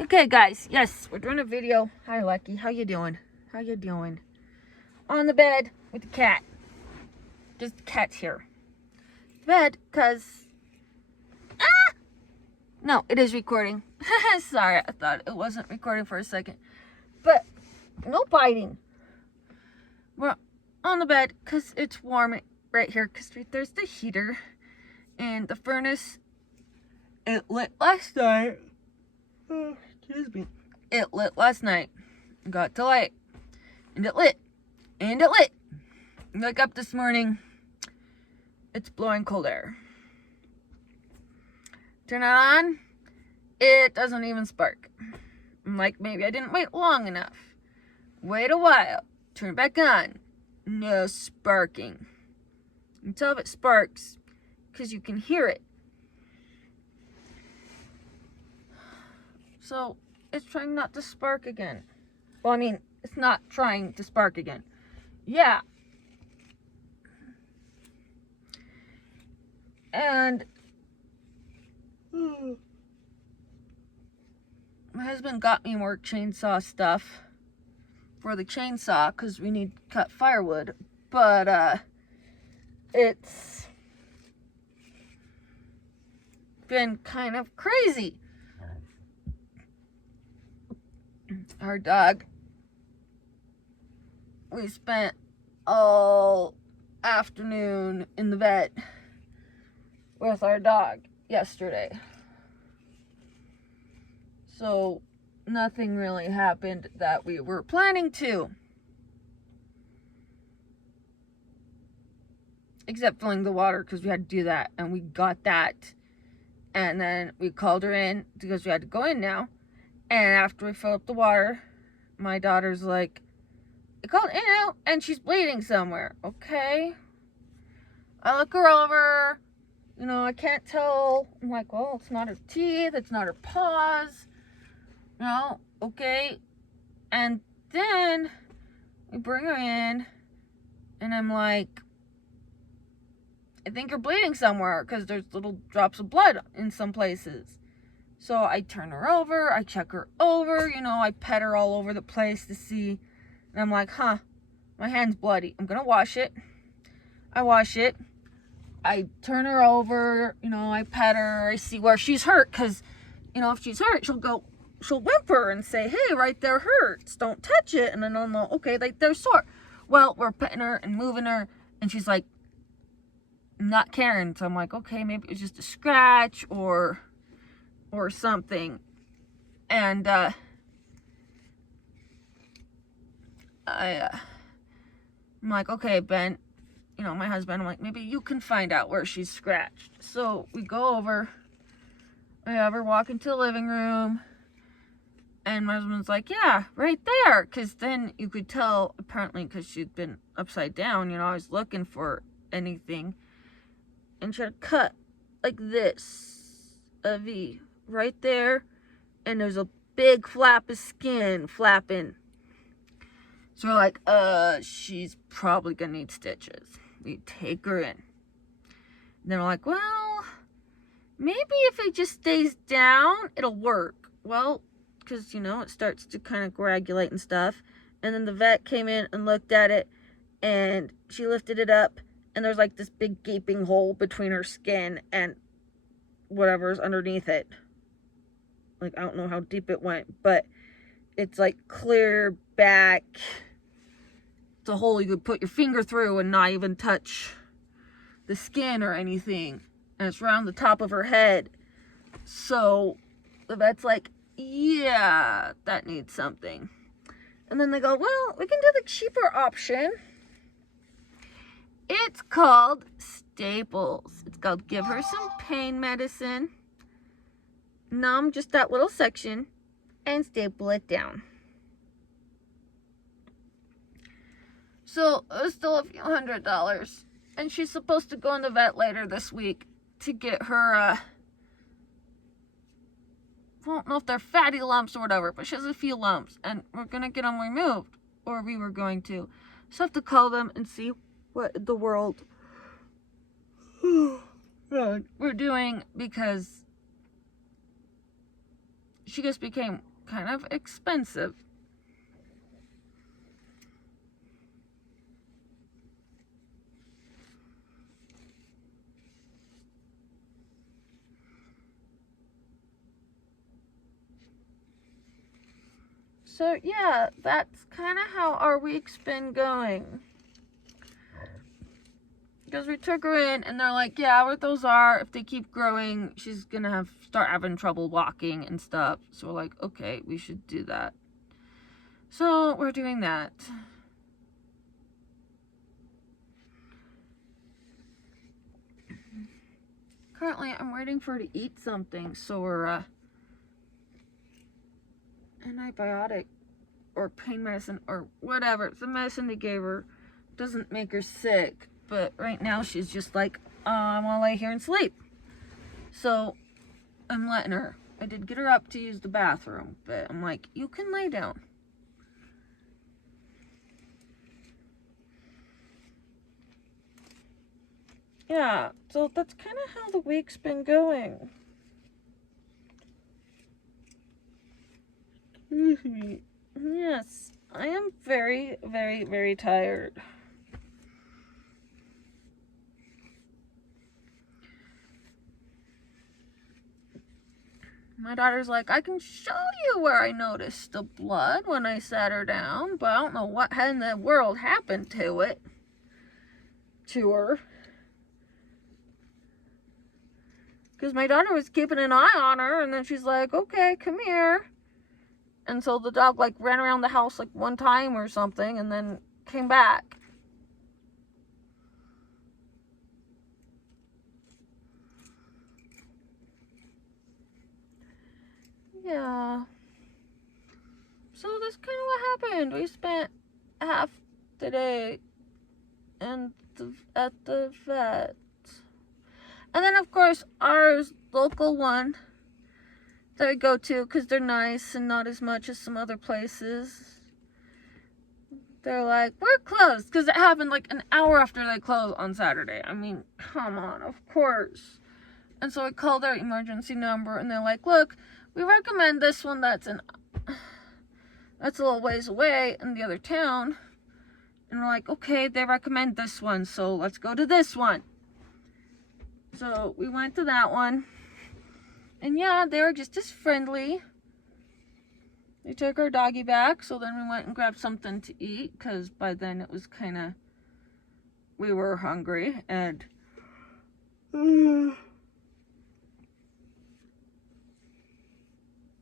Okay, guys. Yes, we're doing a video. Hi, Lucky. How you doing? How you doing? On the bed with the cat. Just the cat's here. Bed, cause no, it is recording. Sorry, I thought it wasn't recording for a second. But no biting. We're on the bed cause it's warm right here. Cause there's the heater and the furnace. It lit last night. Oh, excuse me. It lit last night. Got to light. And it lit. And it lit. Wake up this morning. It's blowing cold air. Turn it on. It doesn't even spark. I'm like, maybe I didn't wait long enough. Wait a while. Turn it back on. No sparking. You can tell if it sparks because you can hear it. So it's trying not to spark again. Well, I mean, it's not trying to spark again. Yeah. And my husband got me more chainsaw stuff for the chainsaw because we need to cut firewood. But it's been kind of crazy. Our dog, we spent all afternoon in the vet with our dog yesterday. So nothing really happened that we were planning to. Except filling the water because we had to do that. And we got that. And then we called her in because we had to go in now. And after we filled up the water, my daughter's like, I called in out and she's bleeding somewhere. Okay. I look her over. You know, I can't tell. I'm like, well, it's not her teeth. It's not her paws. No, okay. And then we bring her in. And I'm like, I think you're bleeding somewhere because there's little drops of blood in some places. So I turn her over, I check her over, you know, I pet her all over the place to see. And I'm like, my hand's bloody. I'm gonna wash it. I wash it. I turn her over, you know, I pet her, I see where she's hurt. Because, you know, if she's hurt, she'll whimper and say, hey, right there hurts. Don't touch it. And then I'll know, okay, like they're sore. Well, we're petting her and moving her. And she's like, not caring. So I'm like, okay, maybe it was just a scratch or something. And I'm like, okay, Ben, you know, my husband, I'm like, maybe you can find out where she's scratched. So we go over, I have her walk into the living room, and my husband's like, yeah, right there. Because then you could tell, apparently, because she'd been upside down, you know, I was looking for anything. And she had a cut like this, a V, right there. And there's a big flap of skin flapping. So we're like, she's probably gonna need stitches. We take her in. And then we're like, well, maybe if it just stays down, it'll work. Well, because, you know, it starts to kind of coagulate and stuff. And then the vet came in and looked at it, and she lifted it up, and there's like this big gaping hole between her skin and whatever's underneath it. Like, I don't know how deep it went, but it's like clear back. It's a hole you could put your finger through and not even touch the skin or anything. And it's around the top of her head. So the vet's like, yeah, that needs something. And then they go, well, we can do the cheaper option. It's called staples. It's called give her some pain medicine, numb just that little section, and staple it down. So it was still a few $100s. And she's supposed to go in the vet later this week to get her, I don't know if they're fatty lumps or whatever, but she has a few lumps. And we're going to get them removed. Or we were going to. So I have to call them and see what in the world we're doing, because she just became kind of expensive. So yeah, that's kind of how our week's been going. Because we took her in and they're like, yeah, what those are, if they keep growing, she's gonna start having trouble walking and stuff. So we're like, okay, we should do that. So we're doing that. Currently, I'm waiting for her to eat something, so we're antibiotic or pain medicine or whatever. The medicine they gave her doesn't make her sick, but right now she's just like, I want to lay here and sleep. So I'm letting her. I did get her up to use the bathroom, but I'm like, you can lay down. Yeah, so that's kind of how the week's been going. Yes, I am very, very, very tired. My daughter's like, I can show you where I noticed the blood when I sat her down, but I don't know what in the world happened to her. Because my daughter was keeping an eye on her, and then she's like, okay, come here. And so the dog, like, ran around the house, like, one time or something, and then came back. Yeah. So that's kind of what happened. We spent half the day at the vet. And then, of course, our local one that I go to, because they're nice and not as much as some other places, they're like, we're closed, because it happened like an hour after they closed on Saturday. I mean, come on, of course. And so I called their emergency number, and they're like, look, we recommend this one that's a little ways away in the other town. And we're like, okay, they recommend this one, so let's go to this one. So we went to that one. And yeah, they were just as friendly. They took our doggy back, so then we went and grabbed something to eat, because by then it was kind of, we were hungry, and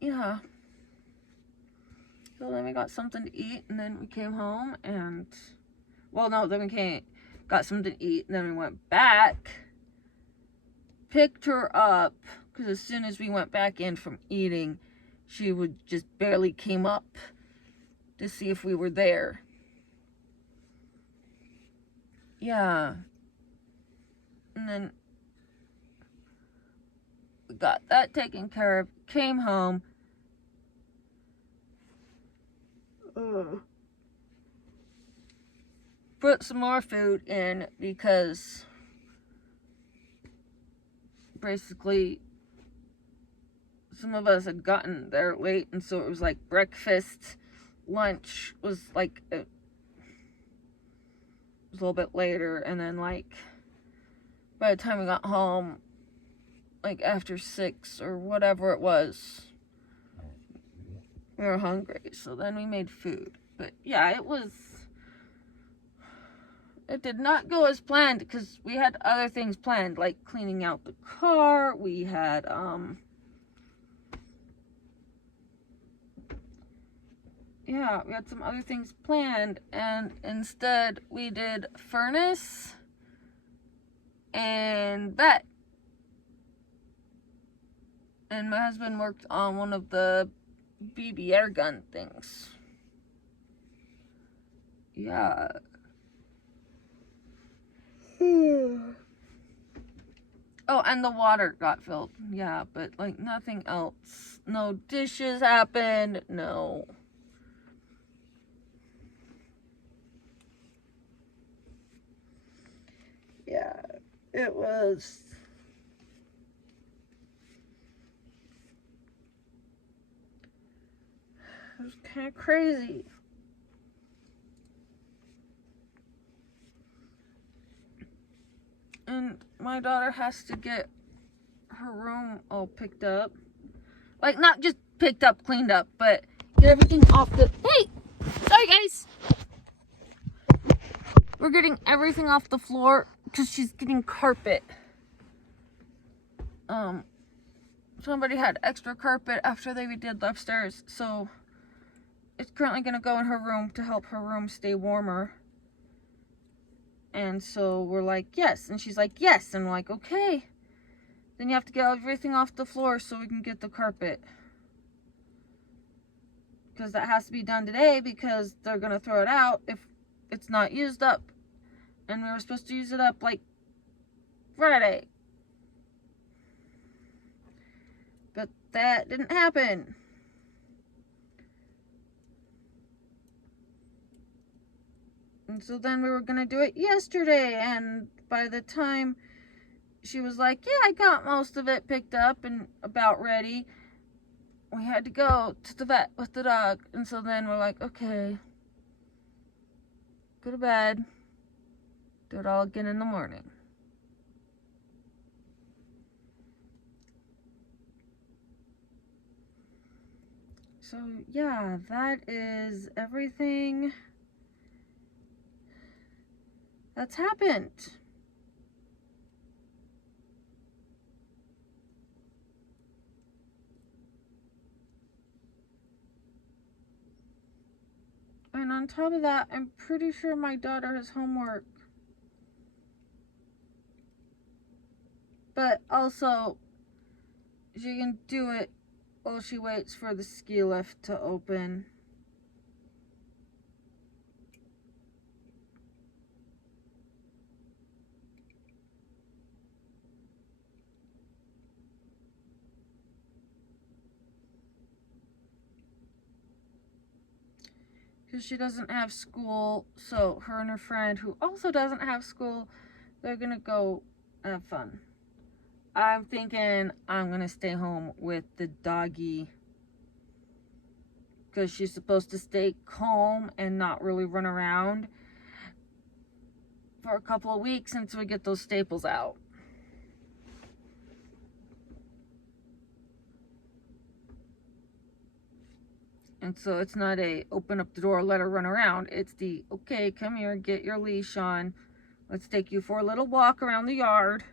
yeah. So then we got something to eat, and then we came home, and, well, no, then we got something to eat, and then we went back, picked her up, because as soon as we went back in from eating, she would just barely came up to see if we were there. Yeah. And then we got that taken care of, came home. Put some more food in, because basically some of us had gotten there late, and so it was like breakfast, lunch was like it was a little bit later, and then like by the time we got home, like after 6 or whatever it was, we were hungry, so then we made food. But yeah, it did not go as planned, because we had other things planned, like cleaning out the car. We had yeah, we had some other things planned, and instead we did furnace and vet. And my husband worked on one of the BB air gun things. Yeah. Oh, and the water got filled. Yeah, but like nothing else. No dishes happened. No. Yeah, it was. It was kind of crazy. And my daughter has to get her room all picked up. Like, not just picked up, cleaned up, but get everything off the... Hey! Sorry, guys! We're getting everything off the floor because she's getting carpet. Somebody had extra carpet after they redid the upstairs, so it's currently going to go in her room to help her room stay warmer. And so we're like, yes. And she's like, yes. And we're like, okay. Then you have to get everything off the floor so we can get the carpet. Because that has to be done today because they're going to throw it out if it's not used up. And we were supposed to use it up like Friday. But that didn't happen. And so then we were going to do it yesterday. And by the time she was like, yeah, I got most of it picked up and about ready, we had to go to the vet with the dog. And so then we're like, okay, go to bed, do it all again in the morning. So yeah, that is everything that's happened. And on top of that, I'm pretty sure my daughter has homework. But also, she can do it while she waits for the ski lift to open. Because she doesn't have school, so her and her friend, who also doesn't have school, they're gonna go have fun. I'm thinking I'm gonna stay home with the doggy because she's supposed to stay calm and not really run around for a couple of weeks until we get those staples out. And so it's not a open up the door, let her run around. It's the, okay, come here, get your leash on. Let's take you for a little walk around the yard.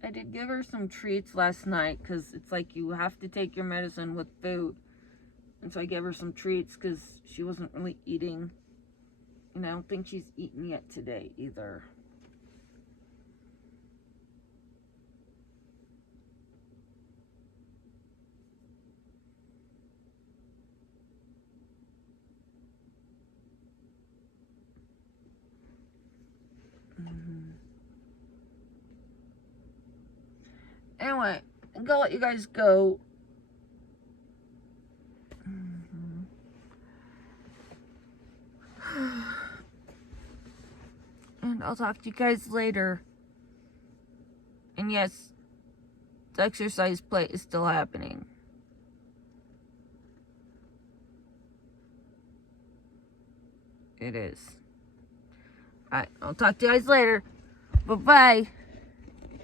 I did give her some treats last night because it's like you have to take your medicine with food. And so I gave her some treats because she wasn't really eating. And I don't think she's eaten yet today either. Anyway, I'm gonna let you guys go. And I'll talk to you guys later. And yes, the exercise play is still happening. It is. Alright, I'll talk to you guys later. Bye-bye.